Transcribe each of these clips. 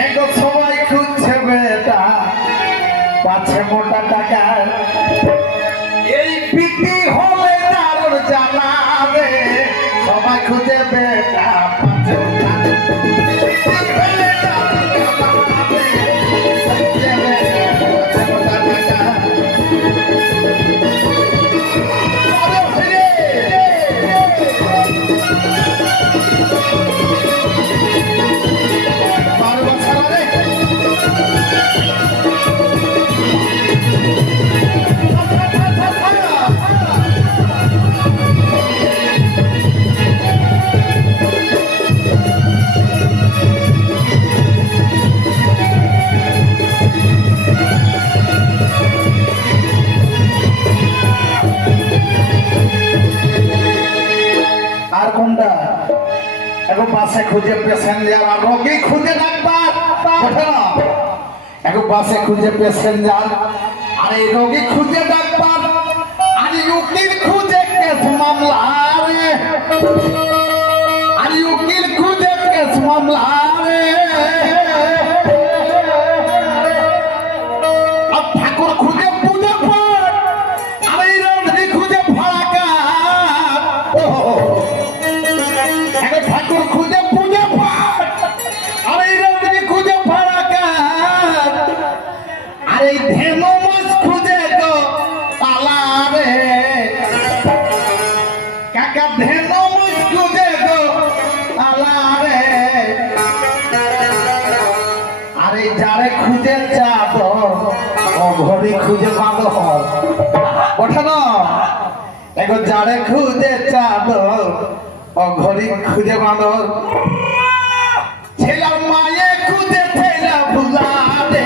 এগো সবাই খুঁজছে বেটা পাছে মোটা টাকা এই হলে দারুণ জানা রে সবাই খুঁজে বেটা বাসে খুঁজে প্যাসেঞ্জার, আর রোগী খুঁজে ডাক্তার। এখন বাসে খুঁজে প্যাসেঞ্জার, আর এই রোগী খুঁজে ডাক্তার। আর এই খুঁজে কেস মামলা আর খুঁজে বাঁধ ওঠে না এখন যারে খুঁজে চাঁদ ও ঘড়ি খুঁজে বাঁধর ছেলা মায়ে খুঁজে ছেলা ভুলা দে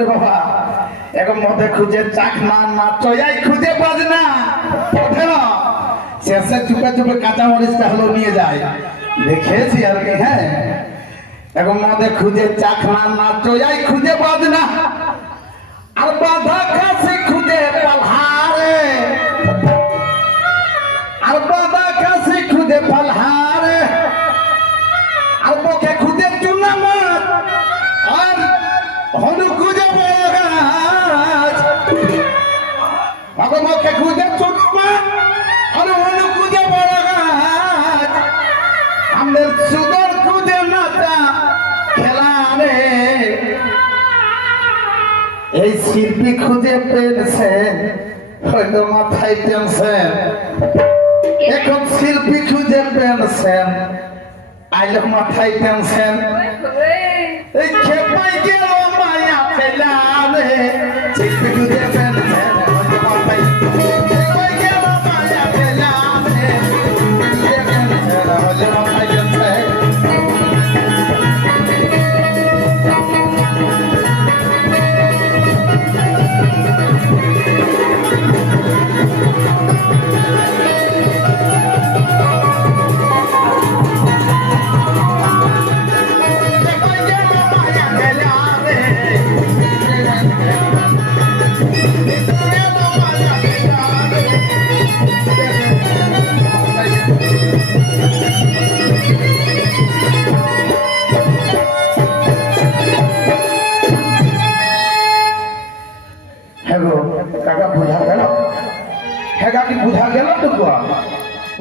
রে বাবা। এখন মধ্যে খুঁজে চাক না চয়াই খুঁজে পাজ না শেষে চুপে চুপে কাঁচা মরিচটা হলো নিয়ে যায়। দেখেছি আর কি হ্যাঁ। এখন মধ্যে খুঁজে চাক না চয়াই খুঁজে পাজ না। আর বাধা কাছে সুদর খুঁজে নাচা খেলা রে। এই শিল্পী খুঁজে পেয়েছে হয়তো মাথায় টেনশন। এখন শিল্পী খুঁজে পেয়েছেন আইলো মাথায় টেনশন। এই খেপাই গেল মায়া পেলারে শিল্পী টুকু